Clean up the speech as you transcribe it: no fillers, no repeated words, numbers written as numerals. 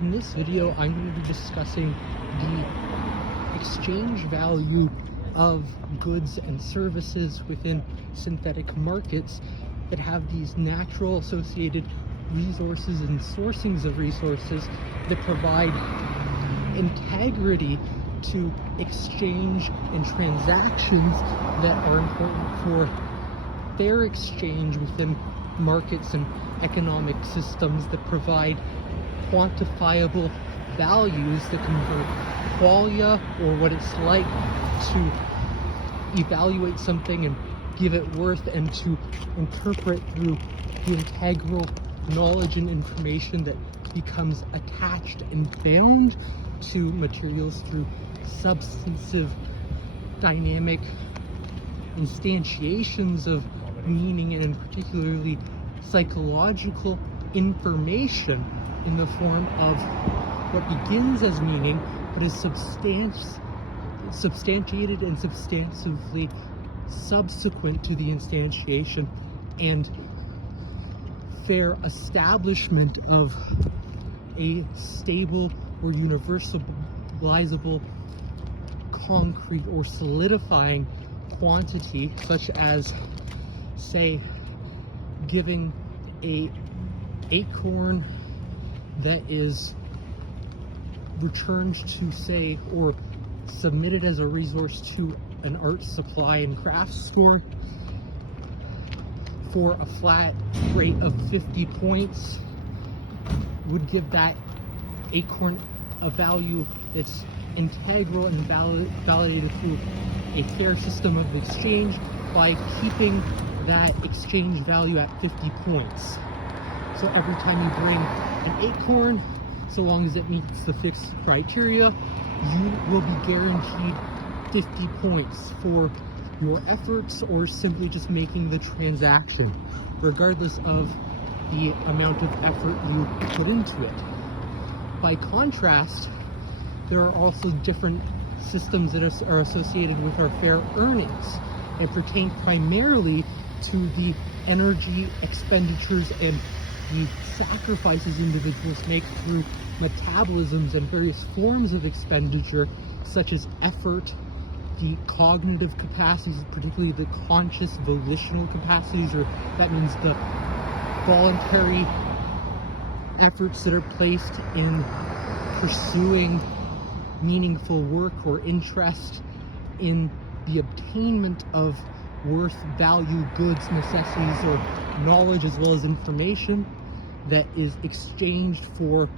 In this video, I'm going to be discussing the exchange value of goods and services within synthetic markets that have these natural associated resources and sourcings of resources that provide integrity to exchange and transactions that are important for fair exchange within markets and economic systems that provide quantifiable values that convert qualia, or what it's like to evaluate something and give it worth, and to interpret through the integral knowledge and information that becomes attached and bound to materials through substantive dynamic instantiations of meaning, and particularly psychological information in the form of what begins as meaning but is substantiated and substantively subsequent to the instantiation and fair establishment of a stable or universalizable concrete or solidifying quantity, such as, say, giving a acorn that is returned to, say, or submitted as a resource to an art supply and crafts store for a flat rate of 50 points would give that acorn a value that's integral and validated through a fair system of exchange by keeping that exchange value at 50 points. So every time you bring an acorn, so long as it meets the fixed criteria, you will be guaranteed 50 points for your efforts, or simply just making the transaction, regardless of the amount of effort you put into it. By contrast, there are also different systems that are associated with our fair earnings and pertain primarily to the energy expenditures and the sacrifices individuals make through metabolisms and various forms of expenditure, such as effort, the cognitive capacities, particularly the conscious volitional capacities, or that means the voluntary efforts that are placed in pursuing meaningful work or interest in the obtainment of worth, value, goods, necessities, or knowledge, as well as information that is exchanged for